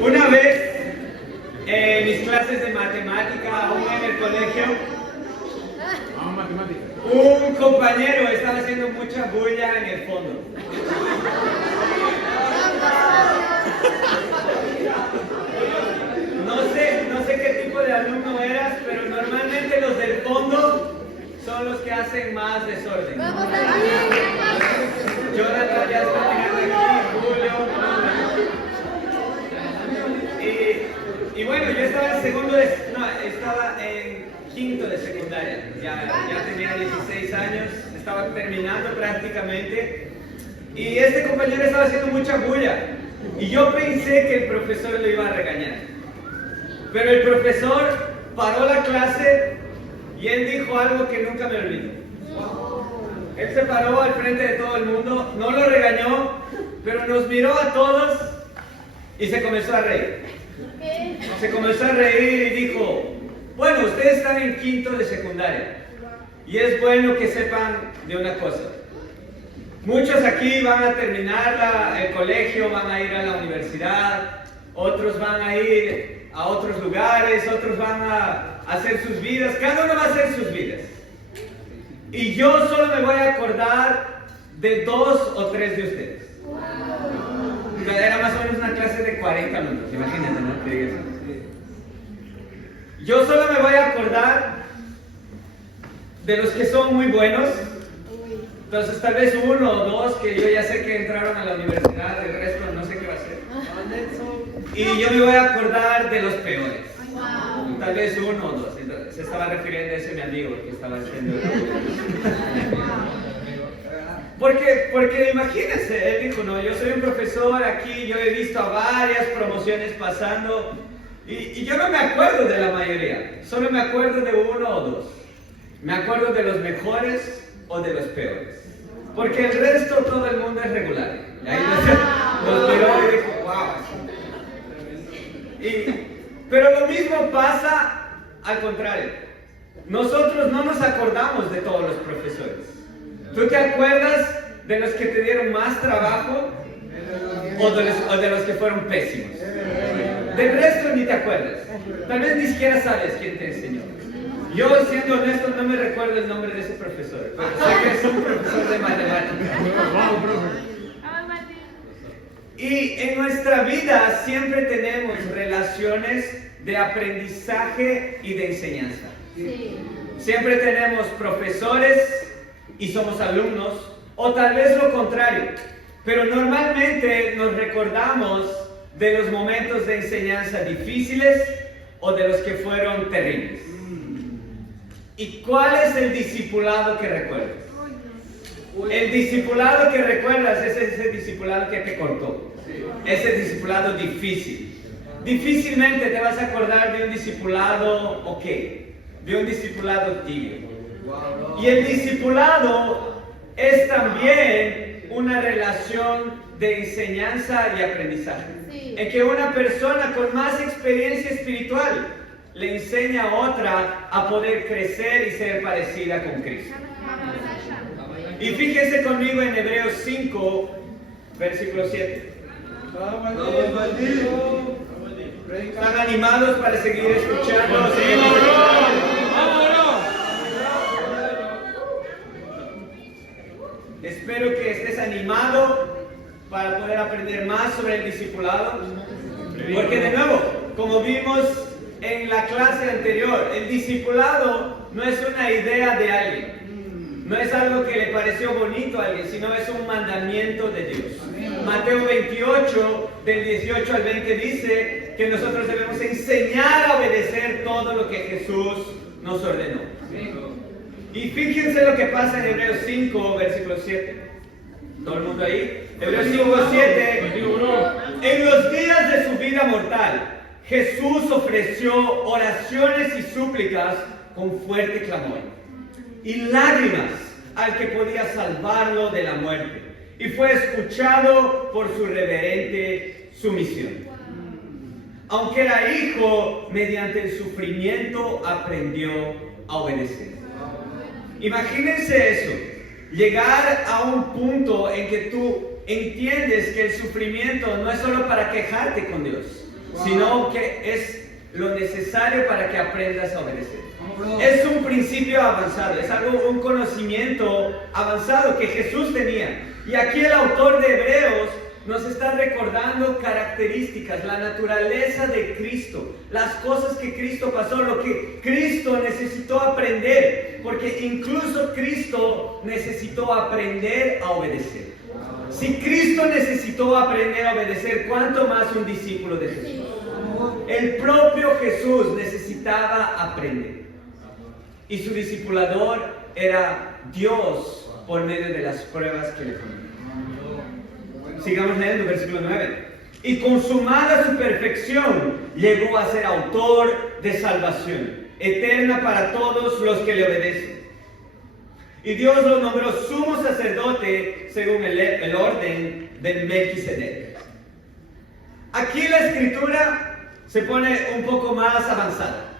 Una vez en mis clases de matemática, aún en el colegio, un compañero estaba haciendo mucha bulla en el fondo. No sé qué tipo de alumno eras, pero normalmente los del fondo son los que hacen más desorden. Jonathan ya está mirando aquí, Julio. Y bueno, yo estaba estaba en quinto de secundaria. Ya tenía 16 años, estaba terminando prácticamente. Y este compañero estaba haciendo mucha bulla. Y yo pensé que el profesor lo iba a regañar. Pero el profesor paró la clase y él dijo algo que nunca me olvido. Él se paró al frente de todo el mundo, no lo regañó, pero nos miró a todos y se comenzó a reír. Se comenzó a reír y dijo: bueno, ustedes están en quinto de secundaria y es bueno que sepan de una cosa. Muchos aquí van a terminar el colegio, van a ir a la universidad, otros van a ir a otros lugares, otros van a hacer sus vidas, cada uno va a hacer sus vidas. Y yo solo me voy a acordar de 2 o 3 de ustedes. Era más o menos una clase de 40 minutos, imagínate, ¿no? Yo solo me voy a acordar de los que son muy buenos. Entonces tal vez 1 o 2 que yo ya sé que entraron a la universidad, el resto no sé qué va a hacer. Y yo me voy a acordar de los peores. Tal vez 1 o 2. Se estaba refiriendo a ese mi amigo que estaba haciendo. Porque imagínense, él dijo: no, yo soy un profesor aquí, yo he visto a varias promociones pasando y yo no me acuerdo de la mayoría, solo me acuerdo de 1 o 2. Me acuerdo de los mejores o de los peores. Porque el resto, todo el mundo es regular. Y ahí los miró y dijo: wow. Pero lo mismo pasa al contrario. Nosotros no nos acordamos de todos los profesores. ¿Tú te acuerdas de los que te dieron más trabajo o de los que fueron pésimos? Del resto ni te acuerdas. Tal vez ni siquiera sabes quién te enseñó. Yo, siendo honesto, no me recuerdo el nombre de ese profesor, pero sé que es un profesor de matemáticas. Y en nuestra vida siempre tenemos relaciones de aprendizaje y de enseñanza. Siempre tenemos profesores y somos alumnos, o tal vez lo contrario, pero normalmente nos recordamos de los momentos de enseñanza difíciles o de los que fueron terribles. ¿Y cuál es el discipulado que recuerdas? El discipulado que recuerdas es ese discipulado que te cortó, ese discipulado difícil. Difícilmente te vas a acordar de un discipulado de un discipulado tibio. Y el discipulado es también una relación de enseñanza y aprendizaje, en que una persona con más experiencia espiritual le enseña a otra a poder crecer y ser parecida con Cristo. Y fíjense conmigo en Hebreos 5, versículo 7. ¿Están animados para seguir escuchando? Espero que estés animado para poder aprender más sobre el discipulado. Porque de nuevo, como vimos en la clase anterior, el discipulado no es una idea de alguien, no es algo que le pareció bonito a alguien, sino es un mandamiento de Dios. Mateo 28, del 18 al 20 dice que nosotros debemos enseñar a obedecer todo lo que Jesús nos ordenó. Y fíjense lo que pasa en Hebreos 5, versículo 7. ¿Todo el mundo ahí? Hebreos 5, 7. En los días de su vida mortal, Jesús ofreció oraciones y súplicas con fuerte clamor y lágrimas al que podía salvarlo de la muerte, y fue escuchado por su reverente sumisión. Aunque era hijo, mediante el sufrimiento aprendió a obedecer. Imagínense eso, llegar a un punto en que tú entiendes que el sufrimiento no es solo para quejarte con Dios, sino que es lo necesario para que aprendas a obedecer. Es un principio avanzado, es un conocimiento avanzado que Jesús tenía. Y aquí el autor de Hebreos nos está recordando características, la naturaleza de Cristo, las cosas que Cristo pasó, lo que Cristo necesitó aprender, porque incluso Cristo necesitó aprender a obedecer. Si Cristo necesitó aprender a obedecer, ¿cuánto más un discípulo de Jesús? El propio Jesús necesitaba aprender. Y su discipulador era Dios por medio de las pruebas que le ponía. Sigamos leyendo, versículo 9. Y consumada su perfección, llegó a ser autor de salvación eterna para todos los que le obedecen. Y Dios lo nombró sumo sacerdote según el orden de Melquisedec. Aquí la escritura se pone un poco más avanzada.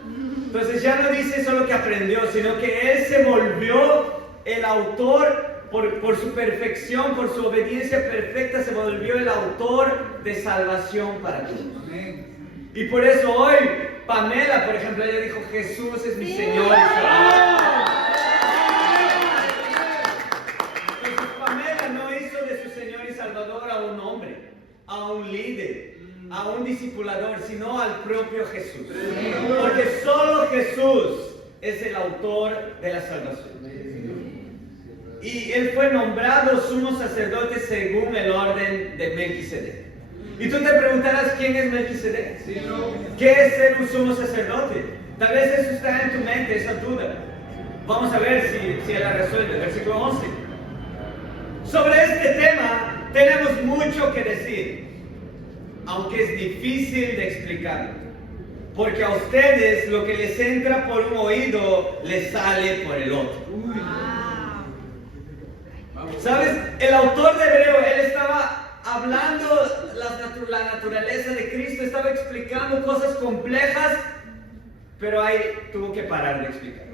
Entonces ya no dice solo que aprendió, sino que él se volvió el autor por su perfección, por su obediencia perfecta, se volvió el autor de salvación para todos. Y por eso hoy, Pamela, por ejemplo, ella dijo, Jesús es mi Señor y Salvador. Entonces Pamela no hizo de su Señor y Salvador a un hombre, a un líder, a un discipulador, sino al propio Jesús. Porque solo Jesús es el autor de la salvación. Y él fue nombrado sumo sacerdote según el orden de Melquisedec. Y tú te preguntarás, ¿quién es Melquisedec? ¿Qué es ser un sumo sacerdote? Tal vez eso está en tu mente, esa duda. Vamos a ver si él la resuelve. Versículo 11. Sobre este tema tenemos mucho que decir, aunque es difícil de explicarlo. Porque a ustedes lo que les entra por un oído les sale por el otro. ¿Sabes? El autor de Hebreo, él estaba hablando la naturaleza de Cristo, estaba explicando cosas complejas, pero ahí tuvo que parar de explicar.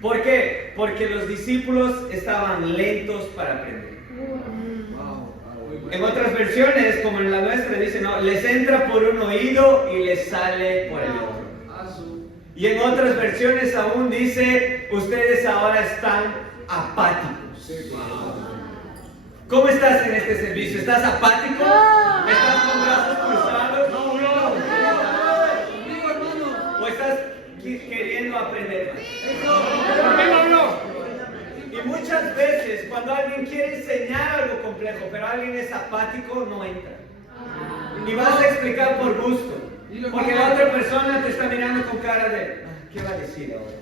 ¿Por qué? Porque los discípulos estaban lentos para aprender. En otras versiones, como en la nuestra, dice, no, les entra por un oído y les sale por el otro. Y en otras versiones aún dice, ustedes ahora están apáticos. ¿Cómo estás en este servicio? ¿Estás apático? ¿Estás con brazos cruzados? ¿O estás queriendo aprender más? Y muchas veces cuando alguien quiere enseñar algo complejo, pero alguien es apático, no entra. Y vas a explicar por gusto. Porque la otra persona te está mirando con cara de, ¿qué va a decir ahora?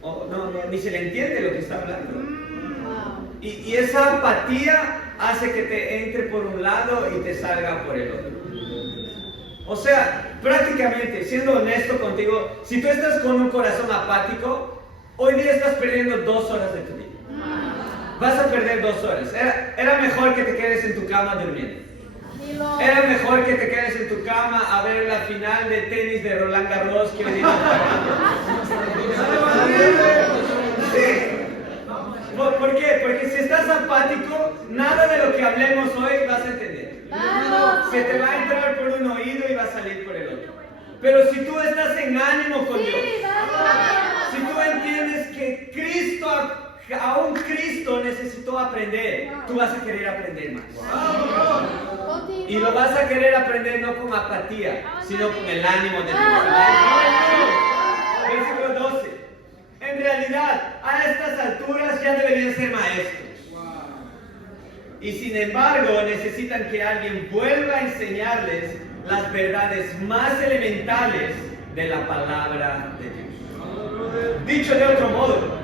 ¿No? No, ni se le entiende lo que está hablando. Y esa apatía hace que te entre por un lado y te salga por el otro. O sea, prácticamente, siendo honesto contigo, si tú estás con un corazón apático, hoy día estás perdiendo 2 horas de tu vida. Vas a perder 2 horas. Era mejor que te quedes en tu cama durmiendo. Era mejor que te quedes en tu cama a ver la final de tenis de Roland Garros que hoy día Sí. ¿Por qué? Porque si estás apático, nada de lo que hablemos hoy vas a entender. Se te va a entrar por un oído y va a salir por el otro. Pero si tú estás en ánimo con Dios, si tú entiendes que aún Cristo necesitó aprender, tú vas a querer aprender más. Y lo vas a querer aprender no con apatía, sino con el ánimo de Dios. Versículo 12. En realidad, a estas alturas ya deberían ser maestros. Y sin embargo, necesitan que alguien vuelva a enseñarles las verdades más elementales de la palabra de Dios. Dicho de otro modo,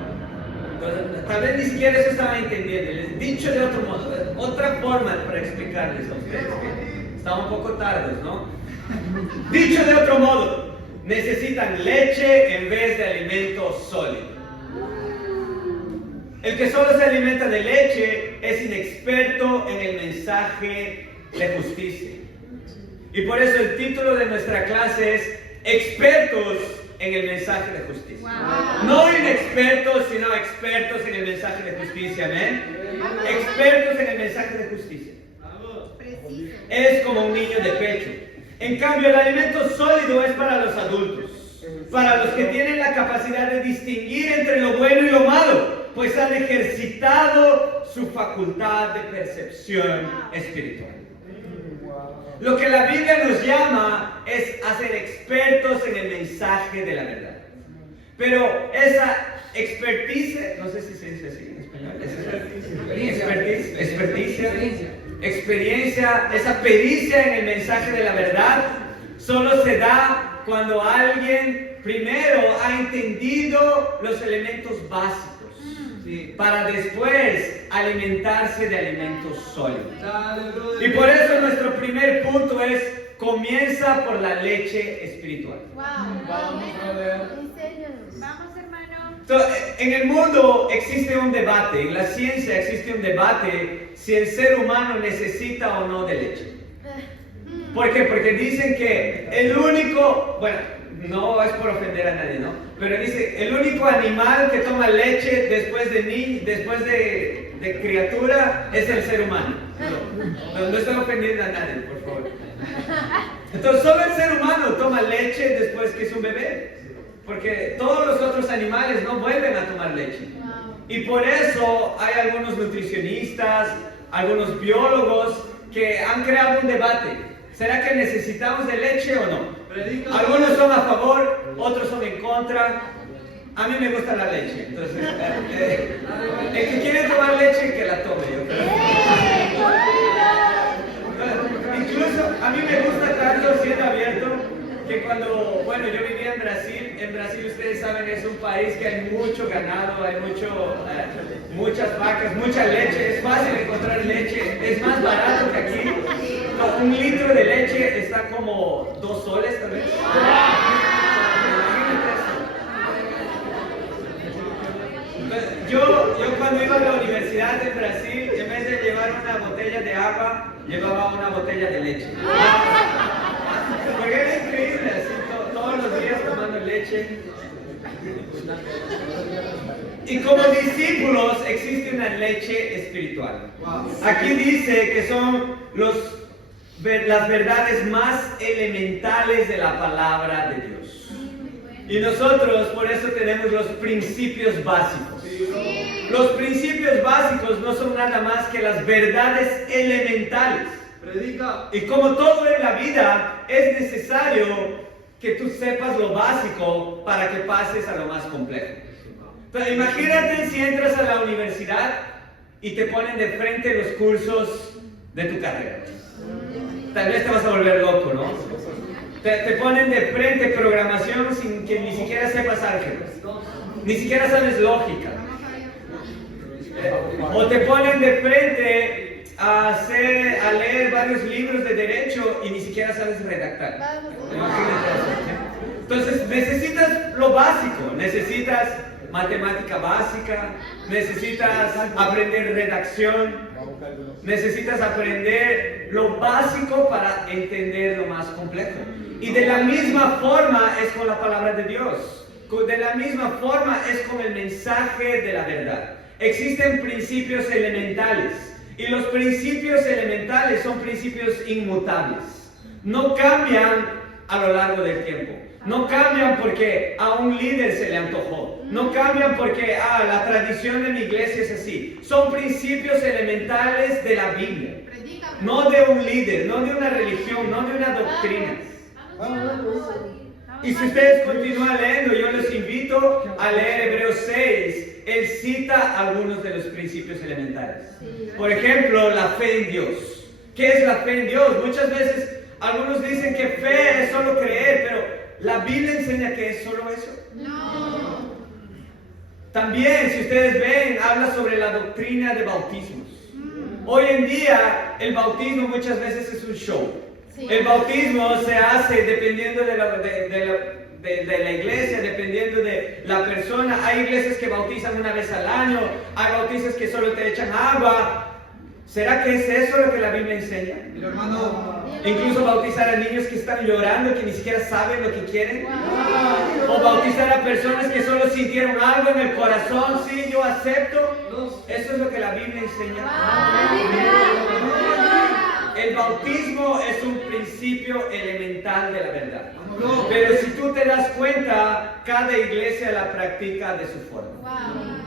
tal vez ni siquiera eso estaba entendiendo. Dicho de otro modo, otra forma para explicarles a ustedes, que están un poco tardos, ¿no? Dicho de otro modo, necesitan leche en vez de alimento sólido. El que solo se alimenta de leche es inexperto en el mensaje de justicia. Y por eso el título de nuestra clase es Expertos en el mensaje de justicia. No inexpertos, sino expertos en el mensaje de justicia. Amén. Expertos en el mensaje de justicia. Es como un niño de pecho. En cambio, el alimento sólido es para los adultos, para los que tienen la capacidad de distinguir entre lo bueno y lo malo, pues han ejercitado su facultad de percepción espiritual. Lo que la Biblia nos llama es a ser expertos en el mensaje de la verdad. Pero esa experticia, no sé si se dice así en español, experiencia, esa pericia en el mensaje de la verdad, solo se da cuando alguien primero ha entendido los elementos básicos, ¿sí?, para después alimentarse de alimentos sólidos. Y por eso nuestro primer punto es: comienza por la leche espiritual. Vamos, hermano. En el mundo existe un debate, en la ciencia existe un debate si el ser humano necesita o no de leche. ¿Por qué? Porque dicen que el único, bueno, no es por ofender a nadie, ¿no? Pero dice, el único animal que toma leche después de criatura es el ser humano. No estoy ofendiendo a nadie, por favor. Entonces, solo el ser humano toma leche después que es un bebé. Porque todos los otros animales no vuelven a tomar leche. Y por eso hay algunos nutricionistas, algunos biólogos que han creado un debate. ¿Será que necesitamos de leche o no? Algunos son a favor, otros son en contra. A mí me gusta la leche. Entonces, el que quiere tomar leche, que la tome. Incluso a mí me gusta tanto, siendo abierto, que cuando, bueno, yo vivía en Brasil ustedes saben, es un país que hay mucho ganado, hay muchas vacas, mucha leche, es fácil encontrar leche, es más barato que aquí. Un litro de leche está como 2 soles tal vez. Yo cuando iba a la universidad en Brasil, en vez de llevar una botella de agua, llevaba una botella de leche. Porque era increíble, así todos los días tomando leche. Y como discípulos existe una leche espiritual. Aquí dice que son las verdades más elementales de la palabra de Dios. Y nosotros por eso tenemos los principios básicos. Los principios básicos no son nada más que las verdades elementales. Y como todo en la vida, es necesario que tú sepas lo básico para que pases a lo más complejo. Entonces, imagínate si entras a la universidad y te ponen de frente los cursos de tu carrera. Tal vez te vas a volver loco, ¿no? Te ponen de frente programación sin que ni siquiera sepas álgebra, ni siquiera sabes lógica. O te ponen de frente a leer varios libros de derecho y ni siquiera sabes redactar. Imagínate eso. Entonces necesitas lo básico, necesitas matemática básica, necesitas aprender redacción, necesitas aprender lo básico para entender lo más complejo. Y de la misma forma es con la palabra de Dios, de la misma forma es con el mensaje de la verdad. Existen principios elementales y los principios elementales son principios inmutables. No cambian a lo largo del tiempo. No cambian porque a un líder se le antojó. No cambian porque la tradición de mi iglesia es así. Son principios elementales de la Biblia. No de un líder, no de una religión, no de una doctrina. Y si ustedes continúan leyendo, yo les invito a leer Hebreos 6. Él cita algunos de los principios elementales. Por ejemplo, la fe en Dios. ¿Qué es la fe en Dios? Muchas veces algunos dicen que fe es solo creer, pero ¿la Biblia enseña que es solo eso? No. También, si ustedes ven, habla sobre la doctrina de bautismos. Hoy en día, el bautismo muchas veces es un show. El bautismo se hace dependiendo de la iglesia, dependiendo de la persona. Hay iglesias que bautizan una vez al año, hay bautizas que solo te echan agua. ¿Será que es eso lo que la Biblia enseña? Incluso bautizar a niños que están llorando, que ni siquiera saben lo que quieren. O bautizar a personas que solo sintieron algo en el corazón. Sí, yo acepto. Eso es lo que la Biblia enseña. El bautismo es un principio elemental de la verdad. Pero si tú te das cuenta, cada iglesia la practica de su forma.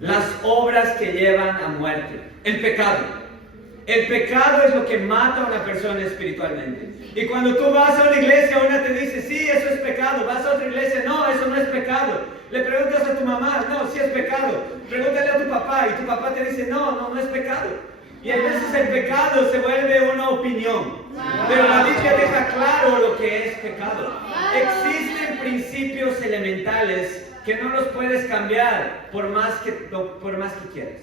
Las obras que llevan a muerte. El pecado. El pecado es lo que mata a una persona espiritualmente. Y cuando tú vas a una iglesia, una te dice, sí, eso es pecado. Vas a otra iglesia, no, eso no es pecado. Le preguntas a tu mamá, no, sí es pecado. Pregúntale a tu papá y tu papá te dice, no es pecado. Y a veces el pecado se vuelve una opinión. Pero la Biblia deja claro lo que es pecado. Existen principios elementales que no los puedes cambiar por más que quieras.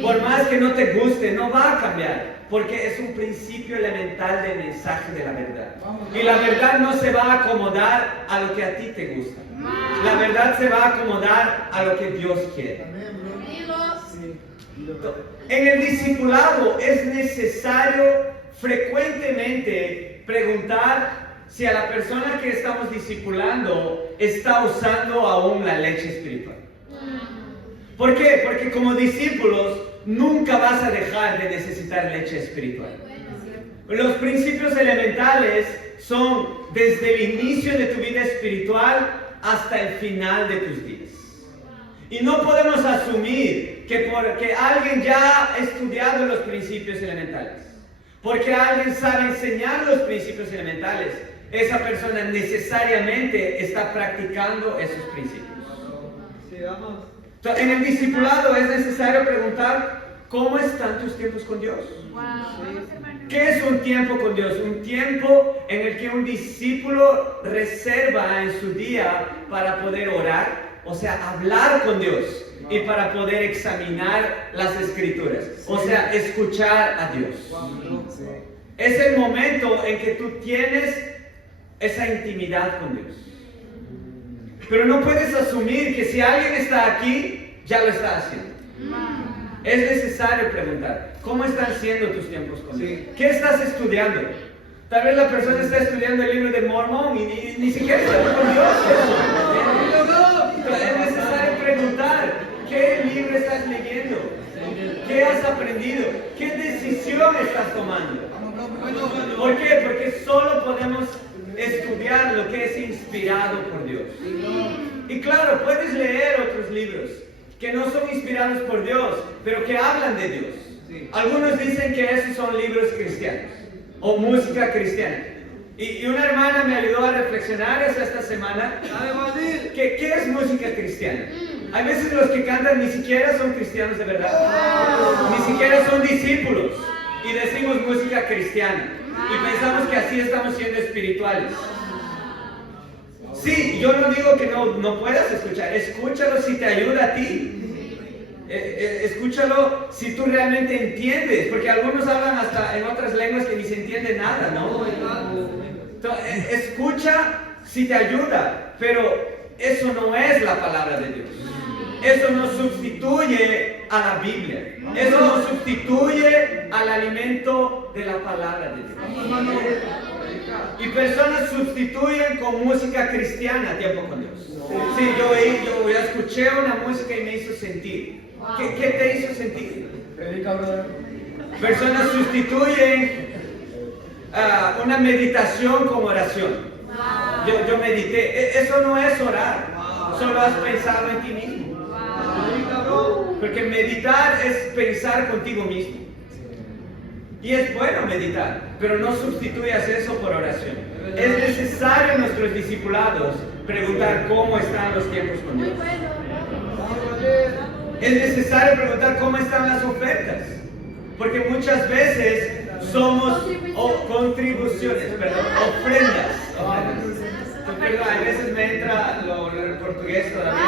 Por más que no te guste, no va a cambiar. Porque es un principio elemental del mensaje de la verdad. Y la verdad no se va a acomodar a lo que a ti te gusta. La verdad se va a acomodar a lo que Dios quiere. En el discipulado es necesario frecuentemente preguntar si a la persona que estamos discipulando está usando aún la leche espiritual. ¿Por qué? Porque como discípulos nunca vas a dejar de necesitar leche espiritual. Los principios elementales son desde el inicio de tu vida espiritual hasta el final de tus días. Y no podemos asumir que porque alguien ya ha estudiado los principios elementales, porque alguien sabe enseñar los principios elementales, esa persona necesariamente está practicando esos principios. Entonces, en el discipulado es necesario preguntar, ¿cómo están tus tiempos con Dios? ¿Qué es un tiempo con Dios? Un tiempo en el que un discípulo reserva en su día para poder orar, o sea, hablar con Dios, y para poder examinar las Escrituras, o sea, escuchar a Dios. Es el momento en que tú tienes esa intimidad con Dios. Pero no puedes asumir que si alguien está aquí, ya lo está haciendo. Es necesario preguntar, ¿cómo están siendo tus tiempos con Dios? ¿Qué estás estudiando? Tal vez la persona está estudiando el libro de Mormón y ni siquiera está con Dios. Pero es necesario preguntar, ¿qué libro estás leyendo? ¿Qué has aprendido? ¿Qué decisión estás tomando? ¿Por qué? Porque solo podemos estudiar lo que es inspirado por Dios. Y claro, puedes leer otros libros que no son inspirados por Dios, pero que hablan de Dios. Algunos dicen que esos son libros cristianos o música cristiana. Y una hermana me ayudó a reflexionar esta semana que ¿qué es música cristiana? Hay veces los que cantan ni siquiera son cristianos de verdad, ni siquiera son discípulos, y decimos música cristiana y pensamos que así estamos siendo espirituales. Sí, yo no digo que no puedas escuchar, escúchalo si te ayuda a ti. Escúchalo si tú realmente entiendes, porque algunos hablan hasta en otras lenguas que ni se entiende nada, ¿no? Entonces, escucha si te ayuda, pero eso no es la palabra de Dios. Eso no sustituye a la Biblia. Eso no sustituye al alimento de la palabra de Dios. Y personas sustituyen con música cristiana tiempo con Dios. Sí, yo escuché una música y me hizo sentir. ¿Qué te hizo sentir? Personas sustituyen una meditación con oración. Yo medité. Eso no es orar. Solo has pensado en ti mismo. Porque meditar es pensar contigo mismo. Y es bueno meditar, pero no sustituyas eso por oración. Es necesario en nuestros discipulados preguntar cómo están los tiempos con Dios. Es necesario preguntar cómo están las ofertas. Porque muchas veces somos ofrendas. Perdón, a veces me entra el portugués todavía.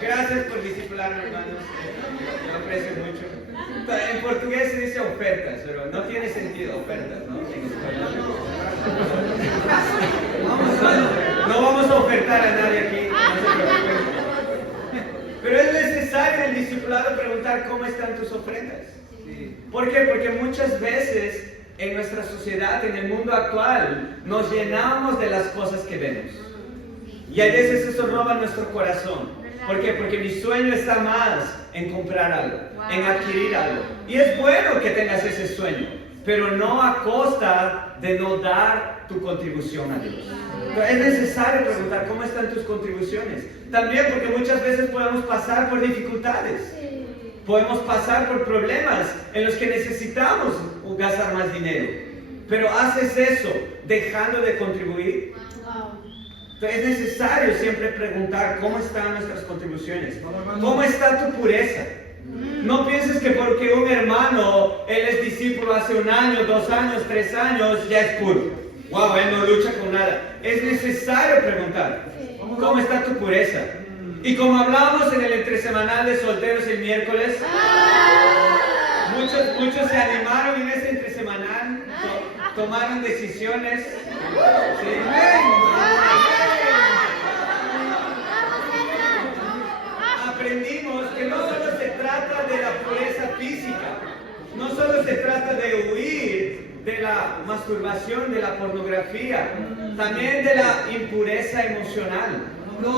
Gracias por discipularme, hermanos. Lo aprecio mucho. En portugués se dice ofertas, pero no tiene sentido ofertas, ¿no? No vamos a ofertar a nadie aquí. No se preocupen. Pero es necesario en el discipulado preguntar cómo están tus ofrendas. ¿Por qué? Porque muchas veces en nuestra sociedad, en el mundo actual, nos llenamos de las cosas que vemos. Y a veces eso roba nuestro corazón. ¿Por qué? Porque mi sueño está más en comprar algo, en adquirir algo. Y es bueno que tengas ese sueño, pero no a costa de no dar tu contribución a Dios. Entonces, es necesario preguntar cómo están tus contribuciones. También porque muchas veces podemos pasar por dificultades. Podemos pasar por problemas en los que necesitamos gastar más dinero. Pero haces eso dejando de contribuir. Entonces es necesario siempre preguntar cómo están nuestras contribuciones. ¿Cómo está tu pureza? No pienses que porque un hermano, él es discípulo hace 1 año, 2 años, 3 años, ya es puro. Wow, él no lucha con nada. Es necesario preguntar cómo está tu pureza. Y como hablábamos en el entresemanal de solteros el miércoles, muchos se animaron en ese entresemanal, tomaron decisiones. ¿Sí? Aprendimos que no solo se trata de la pureza física, no solo se trata de huir de la masturbación, de la pornografía, también de la impureza emocional,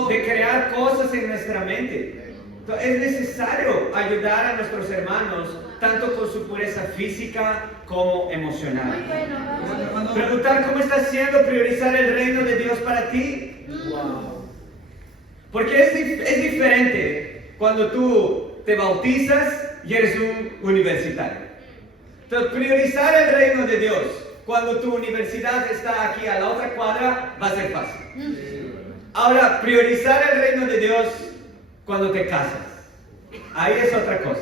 de crear cosas en nuestra mente. Entonces, es necesario ayudar a nuestros hermanos, tanto con su pureza física como emocional. Preguntar cómo está haciendo priorizar el reino de Dios para ti. Porque es diferente cuando tú te bautizas y eres un universitario. Entonces, priorizar el reino de Dios cuando tu universidad está aquí a la otra cuadra va a ser fácil. Ahora, priorizar el reino de Dios cuando te casas, ahí es otra cosa.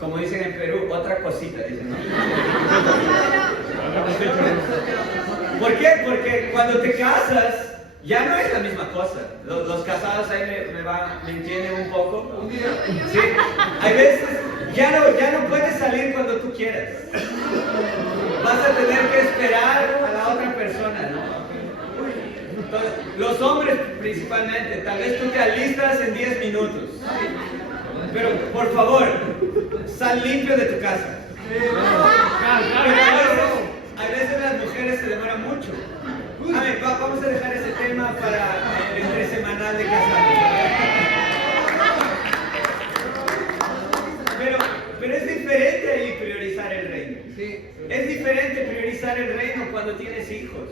Como dicen en Perú, otra cosita, dicen, ¿no? ¿Por qué? Porque cuando te casas, ya no es la misma cosa. Los casados ahí me entienden un poco. Sí. Hay veces, ya no puedes salir cuando tú quieras. Vas a tener que esperar a la otra persona, ¿no? Entonces, los hombres principalmente, tal vez tú te alistas en 10 minutos. Pero, por favor, sal limpio de tu casa. Pero a veces las mujeres se demoran mucho. A ver, vamos a dejar ese tema para el entresemanal de casados. Pero es diferente ahí priorizar el reino. Es diferente priorizar el reino cuando tienes hijos.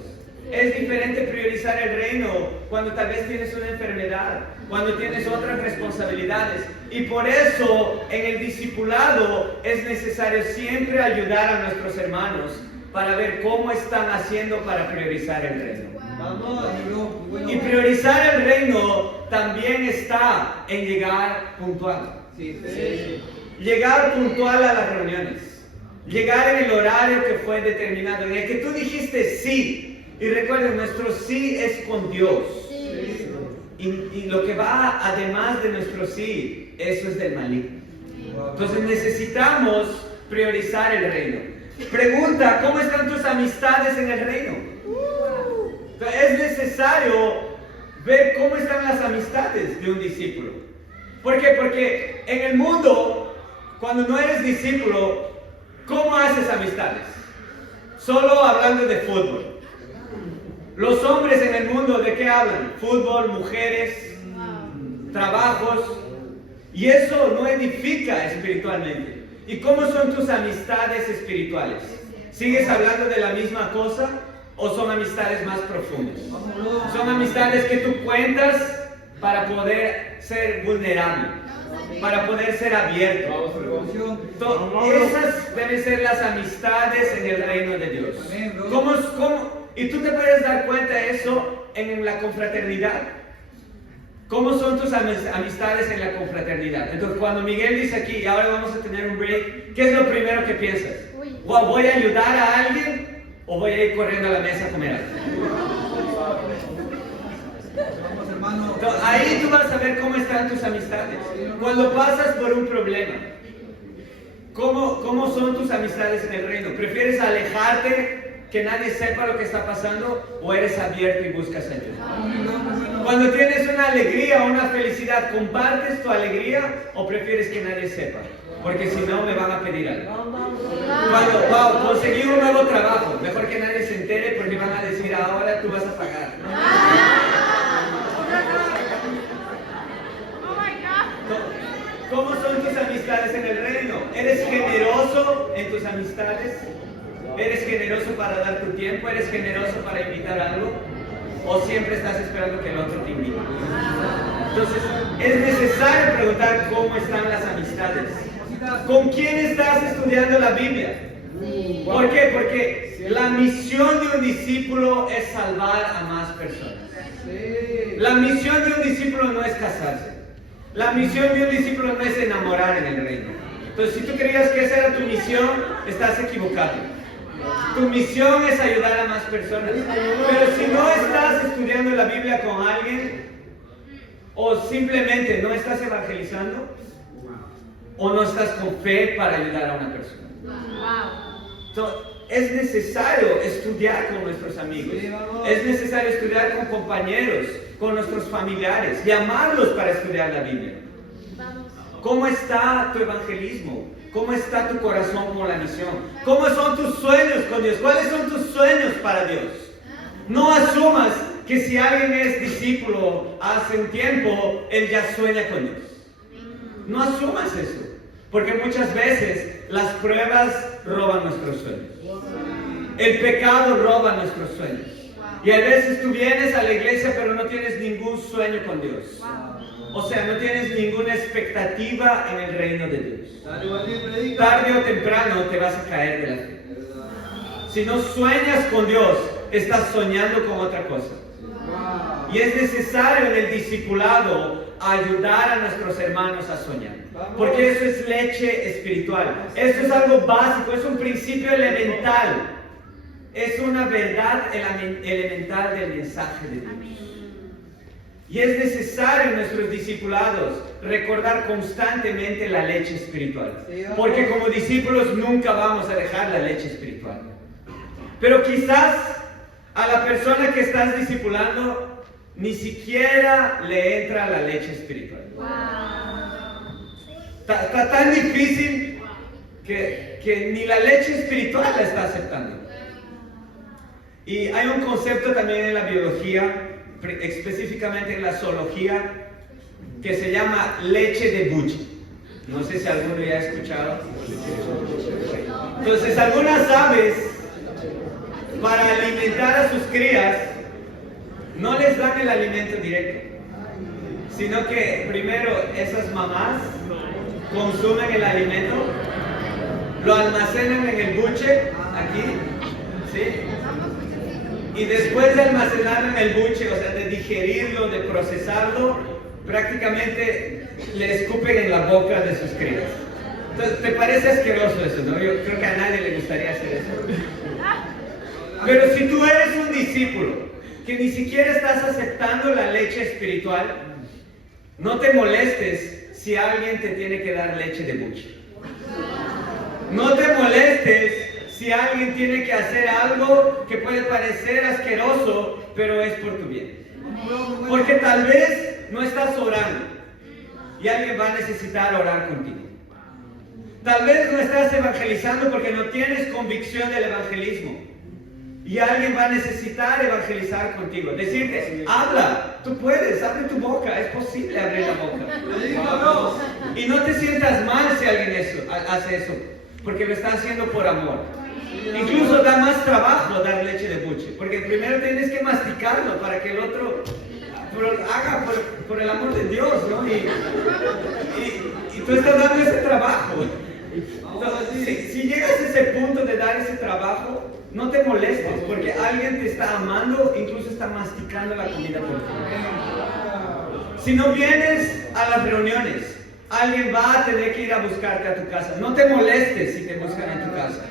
Es diferente priorizar el reino cuando tal vez tienes una enfermedad, cuando tienes otras responsabilidades. Y por eso en el discipulado es necesario siempre ayudar a nuestros hermanos para ver cómo están haciendo para priorizar el reino. Y priorizar el reino también está en llegar puntual. Llegar puntual a las reuniones. Llegar en el horario que fue determinado, en el que tú dijiste sí. Y recuerden, nuestro sí es con Dios. Y lo que va además de nuestro sí, eso es del maligno. Entonces necesitamos priorizar el reino. Pregunta, ¿cómo están tus amistades en el reino? Entonces, es necesario ver cómo están las amistades de un discípulo. ¿Por qué? Porque en el mundo, cuando no eres discípulo, ¿cómo haces amistades? Solo hablando de fútbol. Los hombres en el mundo, ¿de qué hablan? Fútbol, mujeres, trabajos. Y eso no edifica espiritualmente. ¿Y cómo son tus amistades espirituales? ¿Sigues hablando de la misma cosa o son amistades más profundas? Son amistades que tú cuentas para poder ser vulnerable, para poder ser abierto. Esas deben ser las amistades en el reino de Dios. Y tú te puedes dar cuenta de eso en la confraternidad. ¿Cómo son tus amistades en la confraternidad? Entonces, cuando Miguel dice aquí, y ahora vamos a tener un break, ¿qué es lo primero que piensas? Wow, ¿voy a ayudar a alguien o voy a ir corriendo a la mesa a comer algo? Entonces, ahí tú vas a ver cómo están tus amistades. Cuando pasas por un problema, ¿cómo son tus amistades en el reino? ¿Prefieres alejarte, que nadie sepa lo que está pasando, o eres abierto y buscas ayuda? Cuando tienes una alegría o una felicidad, ¿compartes tu alegría o prefieres que nadie sepa? Porque si no me van a pedir algo. Cuando conseguí un nuevo trabajo, mejor que nadie se entere porque van a decir ahora tú vas a pagar. estás en el reino. ¿Eres generoso en tus amistades? ¿Eres generoso para dar tu tiempo? ¿Eres generoso para invitar algo? ¿O siempre estás esperando que el otro te invite? Entonces, es necesario preguntar cómo están las amistades. ¿Con quién estás estudiando la Biblia? ¿Por qué? Porque la misión de un discípulo es salvar a más personas. La misión de un discípulo no es casarse. La misión de un discípulo no es enamorar en el reino. Entonces, si tú creías que esa era tu misión, estás equivocado. Tu misión es ayudar a más personas. Pero si no estás estudiando la Biblia con alguien, o simplemente no estás evangelizando, o no estás con fe para ayudar a una persona. Entonces, es necesario estudiar con nuestros amigos. Es necesario estudiar con compañeros, con nuestros familiares, llamarlos para estudiar la Biblia. ¿Cómo está tu evangelismo? ¿Cómo está tu corazón con la misión? ¿Cómo son tus sueños con Dios? ¿Cuáles son tus sueños para Dios? No asumas que si alguien es discípulo hace un tiempo, él ya sueña con Dios. No asumas eso, porque muchas veces las pruebas roban nuestros sueños. El pecado roba nuestros sueños. Y a veces tú vienes a la iglesia pero no tienes ningún sueño con Dios. O sea, no tienes ninguna expectativa en el reino de Dios. Tarde o temprano te vas a caer de la fe. Si no sueñas con Dios, estás soñando con otra cosa. Y es necesario en el discipulado ayudar a nuestros hermanos a soñar. Porque eso es leche espiritual. Eso es algo básico, es un principio elemental. Es una verdad elemental del mensaje de Dios. Y es necesario en nuestros discipulados recordar constantemente la leche espiritual. Porque como discípulos nunca vamos a dejar la leche espiritual. Pero quizás a la persona que estás discipulando ni siquiera le entra la leche espiritual. Está tan difícil que ni la leche espiritual la está aceptando. Y hay un concepto también en la biología, específicamente en la zoología, que se llama leche de buche. No sé si alguno ya ha escuchado. Entonces, algunas aves, para alimentar a sus crías, no les dan el alimento directo, sino que primero esas mamás consumen el alimento, lo almacenan en el buche, aquí, ¿sí? Y después de almacenarlo en el buche, o sea, de digerirlo, de procesarlo, prácticamente le escupen en la boca de sus crías. Entonces, ¿te parece asqueroso eso, no? Yo creo que a nadie le gustaría hacer eso. Pero si tú eres un discípulo que ni siquiera estás aceptando la leche espiritual, no te molestes si alguien te tiene que dar leche de buche. No te molestes si alguien tiene que hacer algo que puede parecer asqueroso, pero es por tu bien. Porque tal vez no estás orando y alguien va a necesitar orar contigo. Tal vez no estás evangelizando porque no tienes convicción del evangelismo y alguien va a necesitar evangelizar contigo. Decirte, habla, tú puedes, abre tu boca, es posible abrir la boca. Y no te sientas mal si alguien hace eso, porque lo está haciendo por amor. Incluso da más trabajo dar leche de buche, porque primero tienes que masticarlo para que el otro haga por el amor de Dios, ¿no? Y tú estás dando ese trabajo. Entonces, si llegas a ese punto de dar ese trabajo, no te molestes, porque alguien te está amando, incluso está masticando la comida por ti. Si no vienes a las reuniones, alguien va a tener que ir a buscarte a tu casa. No te molestes si te buscan en tu casa.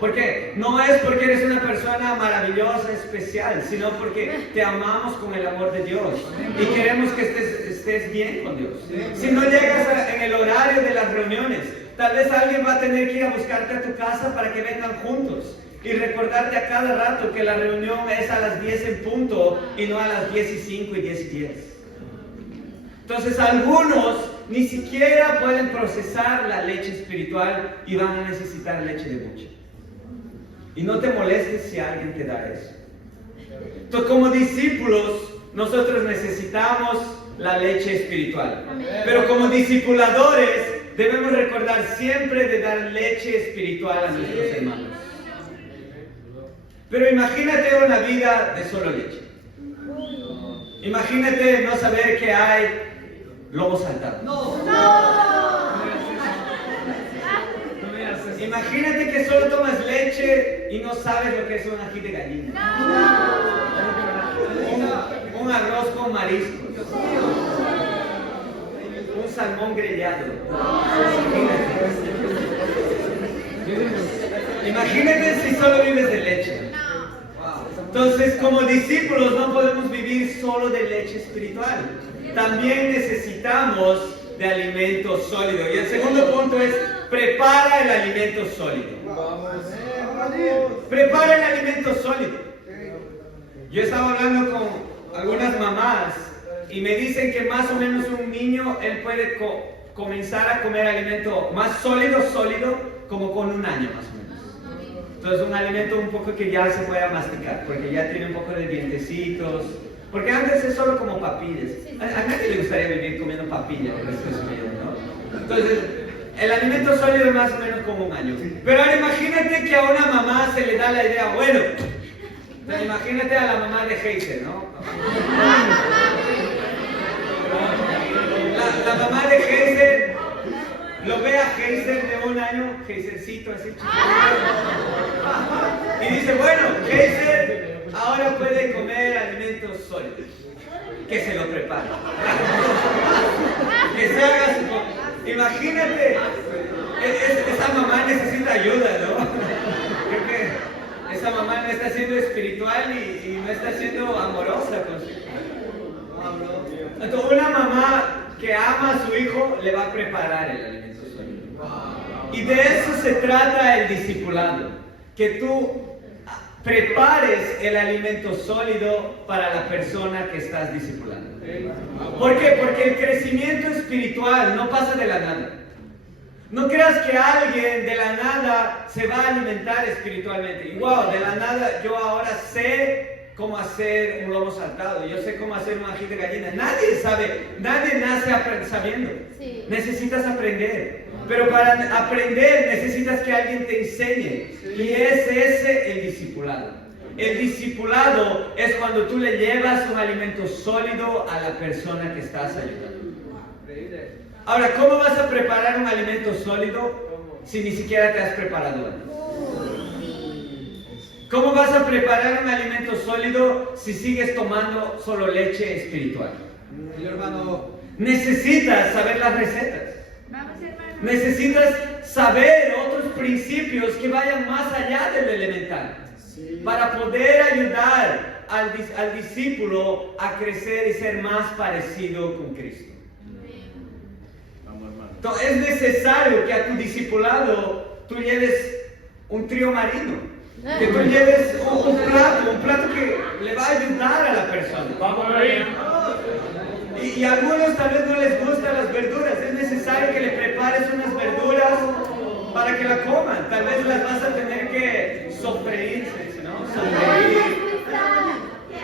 Porque no es porque eres una persona maravillosa, especial, sino porque te amamos con el amor de Dios y queremos que estés bien con Dios. Si no llegas en el horario de las reuniones, tal vez alguien va a tener que ir a buscarte a tu casa para que vengan juntos y recordarte a cada rato que la reunión es a las 10 en punto y no a las 10:05 y 10:10. Entonces algunos ni siquiera pueden procesar la leche espiritual y van a necesitar leche de buche. Y no te molestes si alguien te da eso. Entonces, como discípulos, nosotros necesitamos la leche espiritual. Pero como discipuladores, debemos recordar siempre de dar leche espiritual a nuestros hermanos. Pero imagínate una vida de solo leche. Imagínate no saber que hay lobo saltado. Imagínate que solo tomas leche y no sabes lo que es un ají de gallina. Un arroz con mariscos. Un salmón grillado. Imagínate si solo vives de leche. Entonces, como discípulos no podemos vivir solo de leche espiritual. También necesitamos de alimento sólido. Y el segundo punto es, prepara el alimento sólido. Prepara el alimento sólido. Yo estaba hablando con algunas mamás y me dicen que más o menos un niño, él puede comenzar a comer alimento más sólido, como con 1 año más o menos. Entonces un alimento un poco que ya se pueda masticar, porque ya tiene un poco de dientecitos. Porque antes es solo como papillas. A nadie le gustaría vivir comiendo papillas el resto de su vida, ¿no? Entonces, el alimento sólido es más o menos como 1 año. Pero ahora imagínate que a una mamá se le da la idea, bueno, entonces imagínate a la mamá de Heiser, ¿no? La mamá de Heiser lo ve a Heiser de 1 año, Heisercito así chiquito. Y dice, bueno, Heiser ahora puede comer alimentos sólidos. Que se lo prepare. Que se haga su... Imagínate, esa mamá necesita ayuda, ¿no? Creo que esa mamá no está siendo espiritual y no está siendo amorosa con su hijo. Entonces, una mamá que ama a su hijo le va a preparar el alimento sólido. Y de eso se trata el discipulado. Que tú prepares el alimento sólido para la persona que estás discipulando. ¿Por qué? Porque el crecimiento espiritual no pasa de la nada. No creas que alguien de la nada se va a alimentar espiritualmente. Y wow, de la nada yo ahora sé cómo hacer un lomo saltado, yo sé cómo hacer un ají de gallina. Nadie sabe, nadie nace sabiendo. Sí. Necesitas aprender. Pero para aprender necesitas que alguien te enseñe. Sí. Y es ese el discipulado. El discipulado es cuando tú le llevas un alimento sólido a la persona que estás ayudando. Ahora, ¿cómo vas a preparar un alimento sólido si ni siquiera te has preparado antes? ¿Cómo vas a preparar un alimento sólido si sigues tomando solo leche espiritual? Necesitas saber las recetas. Necesitas saber otros principios que vayan más allá del elemental. Para poder ayudar al discípulo a crecer y ser más parecido con Cristo. Entonces es necesario que a tu discipulado tú lleves un trío marino. Que tú lleves un plato que le va a ayudar a la persona. Y a algunos tal vez no les gustan las verduras. Es necesario que le prepares unas verduras para que la coman. Tal vez las vas a tener que sofreír, ¿no? Sofreír.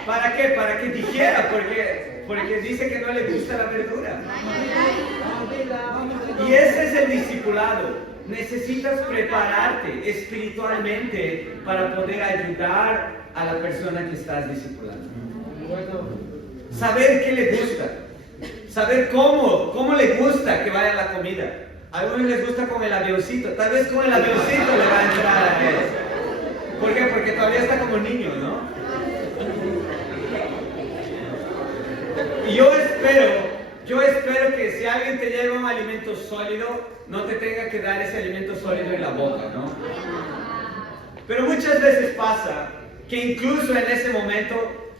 ¿Para qué? Para que digiera, porque dice que no le gusta la verdura. Y ese es el discipulado. Necesitas prepararte espiritualmente para poder ayudar a la persona que estás discipulando. Saber qué le gusta. Saber cómo le gusta que vaya la comida. A algunos les gusta con el avioncito. Tal vez con el avioncito le va a entrar a él. ¿Por qué? Porque todavía está como niño, ¿no? Y yo espero que si alguien te lleva un alimento sólido, no te tenga que dar ese alimento sólido en la boca, ¿no? Pero muchas veces pasa que incluso en ese momento,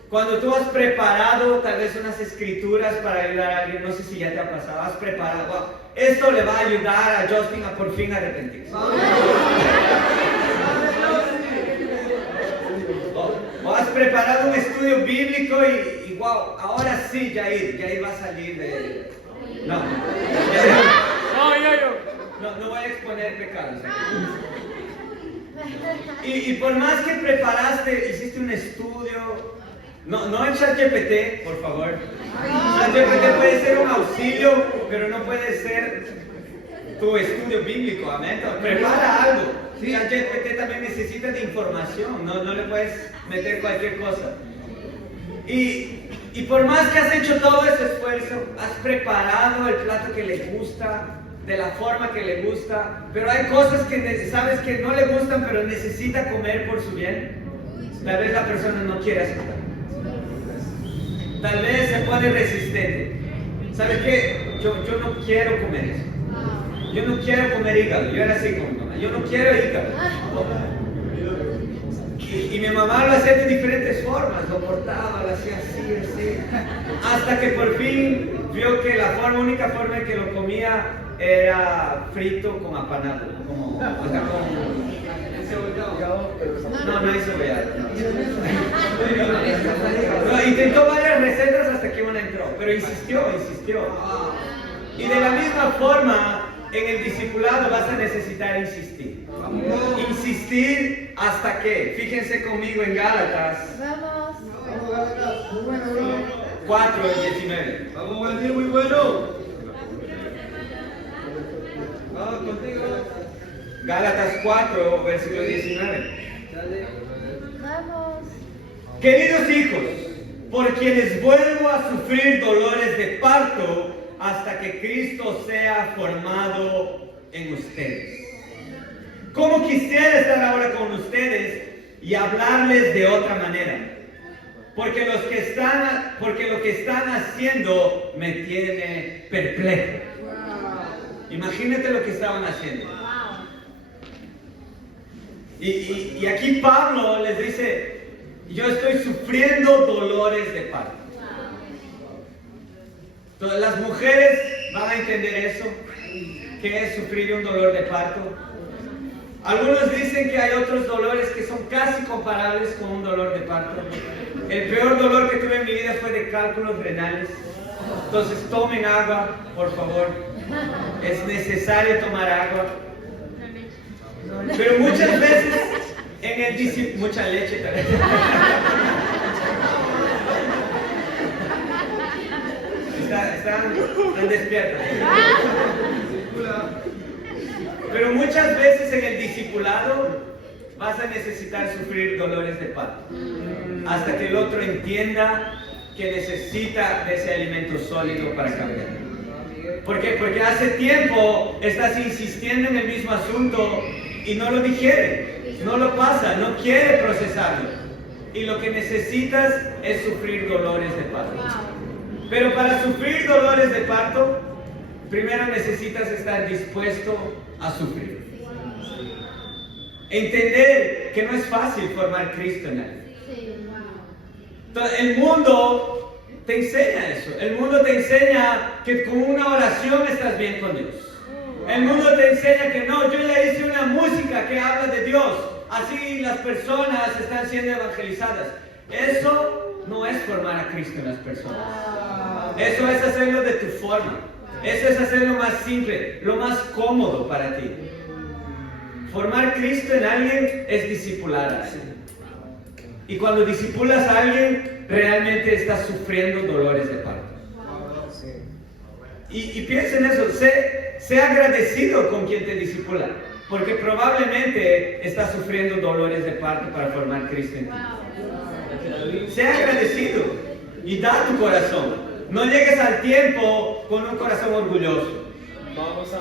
cuando tú has preparado tal vez unas escrituras para ayudar a alguien, no sé si ya te ha pasado, has preparado, wow, esto le va a ayudar a Justin a por fin arrepentirse. O has preparado un estudio bíblico y wow, ahora sí, Jair va a salir de... No voy a exponer pecados. Y por más que preparaste, hiciste un estudio, no en ChatGPT, por favor. ChatGPT puede ser un auxilio, pero no puede ser tu estudio bíblico, amén. Prepara algo. ChatGPT también necesita de información, no le puedes meter cualquier cosa. Y por más que has hecho todo ese esfuerzo, has preparado el plato que le gusta, de la forma que le gusta, pero hay cosas que sabes que no le gustan, pero necesita comer por su bien. Tal vez la persona no quiere aceptar. Tal vez se pone resistente. ¿Sabes qué? Yo no quiero comer eso. Yo no quiero comer hígado. Yo era así con mi mamá. Yo no quiero hígado. Y mi mamá lo hacía de diferentes formas. Lo cortaba, lo hacía así. Hasta que por fin vio que la única forma en que lo comía era frito con apanado. No hizo cebollado. No, intentó varias recetas hasta que una entró, pero insistió. Y de la misma forma, en el discipulado vas a necesitar insistir. Insistir hasta que, fíjense conmigo en Gálatas 4:19. Vamos, Valdir, muy bueno. Contigo. Gálatas 4, versículo 19. Vamos. Queridos hijos, por quienes vuelvo a sufrir dolores de parto hasta que Cristo sea formado en ustedes. Como quisiera estar ahora con ustedes y hablarles de otra manera, porque lo que están haciendo me tiene perplejo. Imagínate lo que estaban haciendo. Y aquí Pablo les dice, yo estoy sufriendo dolores de parto. Entonces, las mujeres van a entender eso, que es sufrir un dolor de parto. Algunos dicen que hay otros dolores que son casi comparables con un dolor de parto. El peor dolor que tuve en mi vida fue de cálculos renales. Entonces tomen agua, por favor. Es necesario tomar agua. Pero muchas veces en el discipulado, mucha leche también. Están despiertos. Pero muchas veces en el discipulado vas a necesitar sufrir dolores de parto. Hasta que el otro entienda que necesita de ese alimento sólido para cambiar. ¿Por qué? Porque hace tiempo estás insistiendo en el mismo asunto y no lo digiere, no lo pasa, no quiere procesarlo. Y lo que necesitas es sufrir dolores de parto. Pero para sufrir dolores de parto, primero necesitas estar dispuesto a sufrir. Entender que no es fácil formar Cristo en él. Entonces, el mundo te enseña eso. El mundo te enseña que con una oración estás bien con Dios. El mundo te enseña que no, yo ya hice una música que habla de Dios. Así las personas están siendo evangelizadas. Eso no es formar a Cristo en las personas. Eso es hacerlo de tu forma. Eso es hacerlo más simple, lo más cómodo para ti. Formar Cristo en alguien es discipular a alguien. Y cuando discipulas a alguien, realmente estás sufriendo dolores de parto. Y piensa en eso, sé agradecido con quien te discipula, porque probablemente estás sufriendo dolores de parto para formar Cristo en ti. Sé agradecido y da tu corazón. No llegues al tiempo con un corazón orgulloso.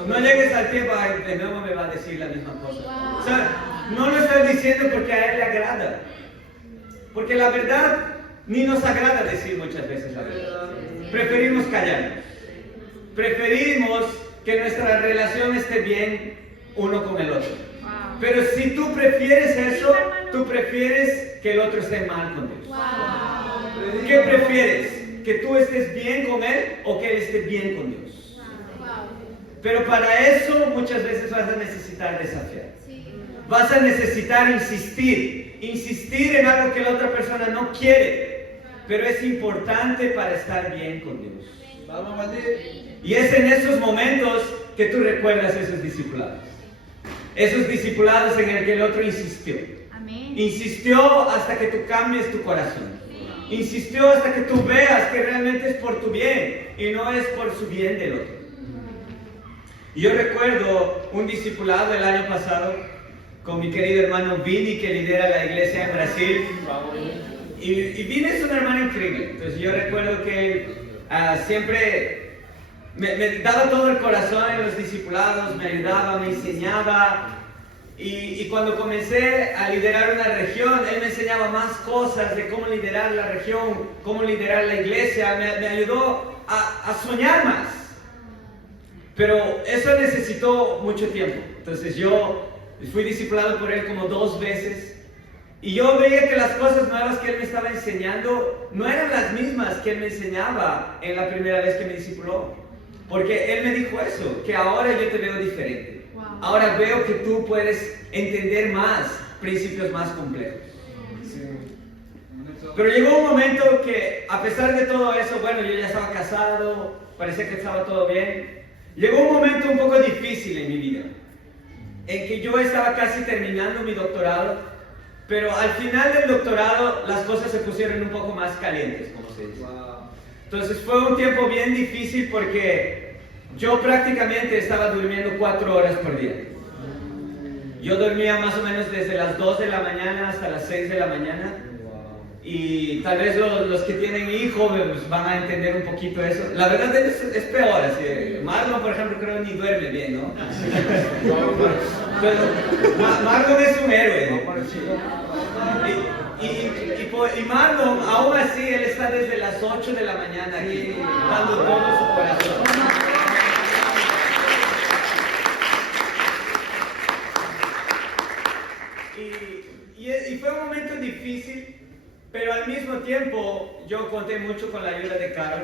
No llegues al tiempo, ay, de nuevo me va a decir la misma cosa. O sea, no lo estoy diciendo porque a él le agrada. Porque la verdad ni nos agrada decir muchas veces la verdad. Preferimos callarnos. Preferimos que nuestra relación esté bien uno con el otro. Pero si tú prefieres eso, tú prefieres que el otro esté mal con Dios. ¿Qué prefieres? ¿Que tú estés bien con él o que él esté bien con Dios? Pero para eso muchas veces vas a necesitar desafiar. Vas a necesitar insistir en algo que la otra persona no quiere, pero es importante para estar bien con Dios. Y es en esos momentos que tú recuerdas esos discipulados. Esos discipulados en el que el otro insistió. Insistió hasta que tú cambies tu corazón. Insistió hasta que tú veas que realmente es por tu bien y no es por su bien del otro. Y yo recuerdo un discipulado el año pasado con mi querido hermano Vini, que lidera la iglesia en Brasil. Y Vini es un hermano increíble. Entonces yo recuerdo que siempre me daba todo el corazón en los discipulados, me ayudaba, me enseñaba. Y cuando comencé a liderar una región, él me enseñaba más cosas de cómo liderar la región, cómo liderar la iglesia. Me ayudó a soñar más. Pero eso necesitó mucho tiempo. Entonces yo fui discipulado por él como 2 veces. Y yo veía que las cosas nuevas que él me estaba enseñando no eran las mismas que él me enseñaba en la primera vez que me discipuló. Porque él me dijo eso, que ahora yo te veo diferente. Ahora veo que tú puedes entender más principios más complejos. Pero llegó un momento que, a pesar de todo eso, bueno, yo ya estaba casado, parecía que estaba todo bien. Llegó un momento un poco difícil en mi vida, en que yo estaba casi terminando mi doctorado, pero al final del doctorado las cosas se pusieron un poco más calientes, como se dice. Entonces fue un tiempo bien difícil porque yo prácticamente estaba durmiendo 4 horas por día. Yo dormía más o menos desde las 2 de la mañana hasta las 6 de la mañana. Y tal vez los que tienen hijos pues, van a entender un poquito eso. La verdad es peor. Así. Marlon, por ejemplo, creo ni duerme bien, ¿no? Pero Marlon es un héroe. Y Marlon, aún así, él está desde las 8 de la mañana aquí, dando todo su corazón. Y fue un momento difícil, pero al mismo tiempo yo conté mucho con la ayuda de Carol.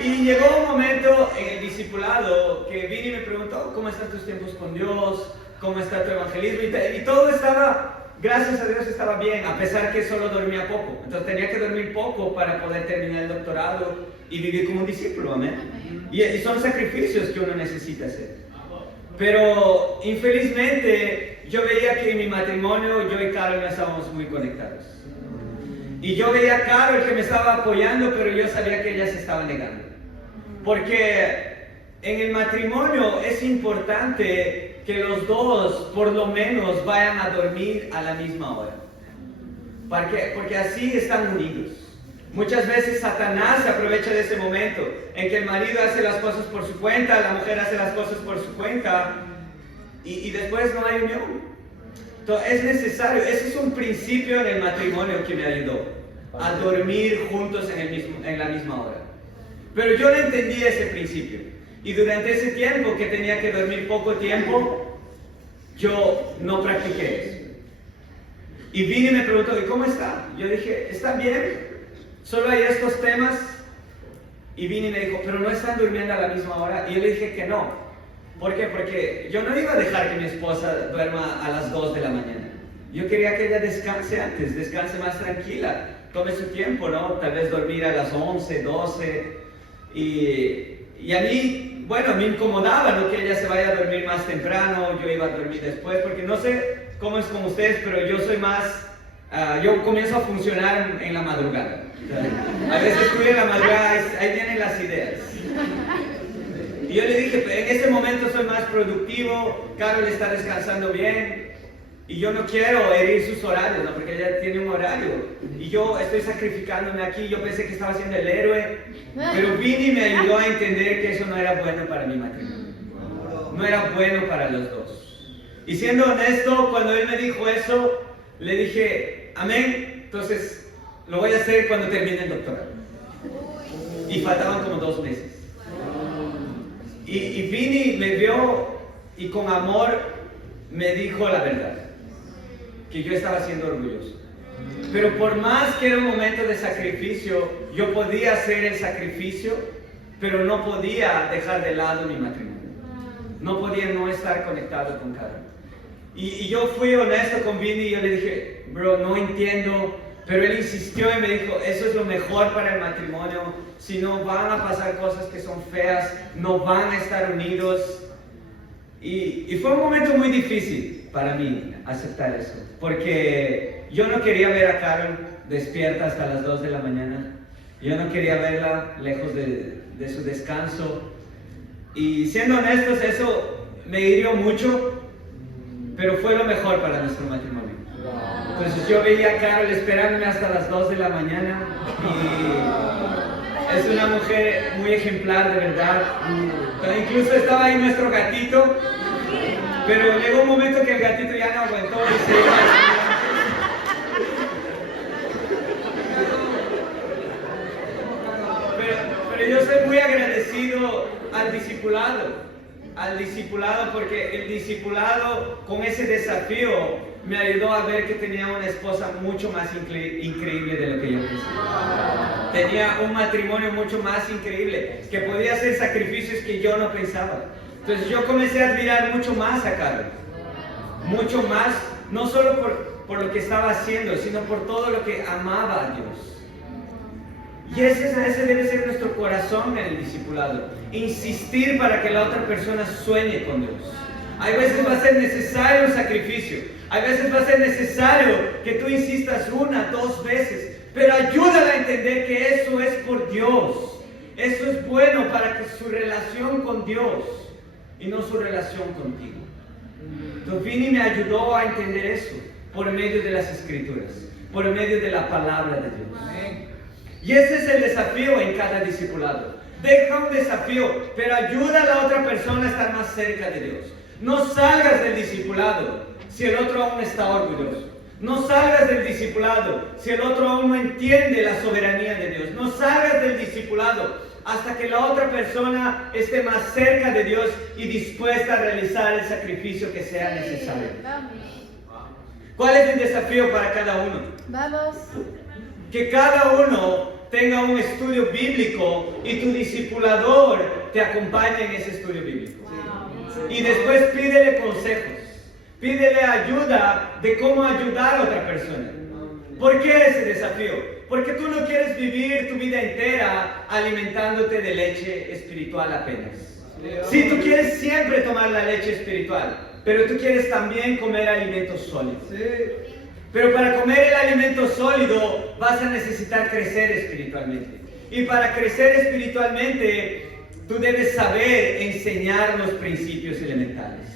Y llegó un momento en el discipulado que Vini me preguntó, ¿cómo están tus tiempos con Dios? ¿Cómo está tu evangelismo? Y todo estaba, gracias a Dios, estaba bien, a pesar que solo dormía poco. Entonces tenía que dormir poco para poder terminar el doctorado y vivir como un discípulo, amén. Y son sacrificios que uno necesita hacer. Pero infelizmente yo veía que en mi matrimonio yo y Carol no estábamos muy conectados. Y yo veía a Carol que me estaba apoyando, pero yo sabía que ella se estaba negando. Porque en el matrimonio es importante que los dos por lo menos vayan a dormir a la misma hora. Porque así están unidos. Muchas veces Satanás se aprovecha de ese momento en que el marido hace las cosas por su cuenta, la mujer hace las cosas por su cuenta y después no hay unión. Entonces es necesario, ese es un principio en el matrimonio que me ayudó a dormir juntos en la misma hora. Pero yo no entendí ese principio y durante ese tiempo que tenía que dormir poco tiempo, yo no practiqué eso. Y Vini me preguntó, ¿y cómo está? Yo dije, está bien. Solo hay estos temas. Y Vini me dijo, pero no están durmiendo a la misma hora. Y yo le dije que no. ¿Por qué? Porque yo no iba a dejar que mi esposa duerma a las 2 de la mañana. Yo quería que ella descanse antes, descanse más tranquila, tome su tiempo, ¿no? Tal vez dormir a las 11, 12. Y a mí, bueno, me incomodaba, ¿no? Que ella se vaya a dormir más temprano, yo iba a dormir después, porque no sé cómo es con ustedes, pero yo soy más... yo comienzo a funcionar en la madrugada. A veces estoy en la madrugada, ahí vienen las ideas. Y yo le dije, en este momento soy más productivo, Carol está descansando bien, y yo no quiero herir sus horarios, ¿no? Porque ella tiene un horario. Y yo estoy sacrificándome aquí, yo pensé que estaba siendo el héroe, pero Vini me ayudó a entender que eso no era bueno para mi matrimonio. No era bueno para los dos. Y siendo honesto, cuando él me dijo eso, le dije, amén, entonces lo voy a hacer cuando termine el doctorado. Y faltaban como 2 meses. Y Vini me vio y con amor me dijo la verdad, que yo estaba siendo orgulloso. Pero por más que era un momento de sacrificio, yo podía hacer el sacrificio, pero no podía dejar de lado mi matrimonio. No podía no estar conectado con Carol. Y yo fui honesto con Vini y yo le dije, bro, no entiendo, pero él insistió y me dijo, eso es lo mejor para el matrimonio, si no van a pasar cosas que son feas, no van a estar unidos. Y fue un momento muy difícil para mí aceptar eso, porque yo no quería ver a Carol despierta hasta las 2 de la mañana, yo no quería verla lejos de su descanso. Y siendo honestos, eso me hirió mucho, pero fue lo mejor para nuestro matrimonio. Entonces yo veía a Carol esperándome hasta las 2 de la mañana y es una mujer muy ejemplar, de verdad. Incluso estaba ahí nuestro gatito, pero llegó un momento que el gatito ya no aguantó y se iba. Pero yo soy muy agradecido al discipulado, porque el discipulado con ese desafío me ayudó a ver que tenía una esposa mucho más increíble de lo que yo pensaba. Tenía un matrimonio mucho más increíble, que podía hacer sacrificios que yo no pensaba. Entonces yo comencé a admirar mucho más a Carol, mucho más, no solo por lo que estaba haciendo, sino por todo lo que amaba a Dios. Y ese debe ser nuestro corazón en el discipulado. Insistir para que la otra persona sueñe con Dios. Hay veces va a ser necesario un sacrificio. Hay veces va a ser necesario que tú insistas 1, 2 veces. Pero ayúdala a entender que eso es por Dios. Eso es bueno para que su relación con Dios y no su relación contigo. Entonces Vini me ayudó a entender eso por medio de las Escrituras, por medio de la palabra de Dios. Y ese es el desafío en cada discipulado. Deja un desafío, pero ayuda a la otra persona a estar más cerca de Dios. No salgas del discipulado si el otro aún está orgulloso. No salgas del discipulado si el otro aún no entiende la soberanía de Dios. No salgas del discipulado hasta que la otra persona esté más cerca de Dios y dispuesta a realizar el sacrificio que sea necesario. ¿Cuál es el desafío para cada uno? Vamos. Que cada uno tenga un estudio bíblico y tu discipulador te acompañe en ese estudio bíblico. Y después pídele consejos, pídele ayuda de cómo ayudar a otra persona. ¿Por qué ese desafío? Porque tú no quieres vivir tu vida entera alimentándote de leche espiritual apenas. Sí, tú quieres siempre tomar la leche espiritual, pero tú quieres también comer alimentos sólidos. Pero para comer el alimento sólido vas a necesitar crecer espiritualmente. Y para crecer espiritualmente, tú debes saber enseñar los principios elementales.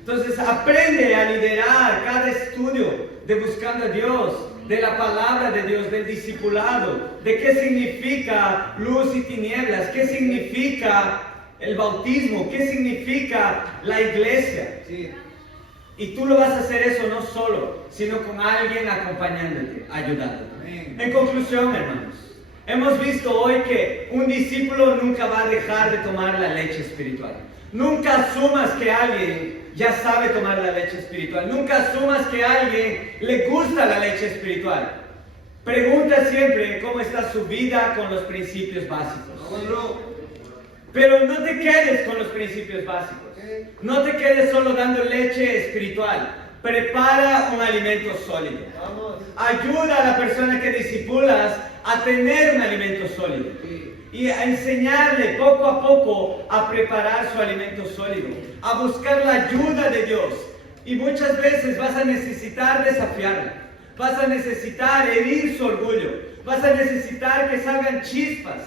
Entonces aprende a liderar cada estudio de buscando a Dios, de la palabra de Dios, del discipulado, de qué significa luz y tinieblas, qué significa el bautismo, qué significa la iglesia. Y tú lo vas a hacer eso no solo, sino con alguien acompañándote, ayudándote. En conclusión, hermanos, hemos visto hoy que un discípulo nunca va a dejar de tomar la leche espiritual. Nunca asumas que alguien ya sabe tomar la leche espiritual. Nunca asumas que a alguien le gusta la leche espiritual. Pregunta siempre cómo está su vida con los principios básicos. Pero no te quedes con los principios básicos. No te quedes solo dando leche espiritual. Prepara un alimento sólido. Ayuda a la persona que discipulas a tener un alimento sólido. Y a enseñarle poco a poco a preparar su alimento sólido. A buscar la ayuda de Dios. Y muchas veces vas a necesitar desafiarla. Vas a necesitar herir su orgullo. Vas a necesitar que salgan chispas.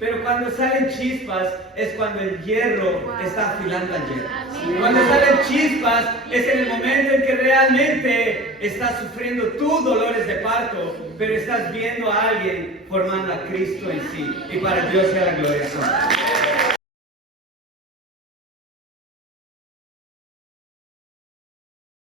Pero cuando salen chispas es cuando el hierro está afilando al hierro. Cuando salen chispas es en el momento en que realmente estás sufriendo tus dolores de parto, pero estás viendo a alguien formando a Cristo en sí. Y para Dios sea la gloria.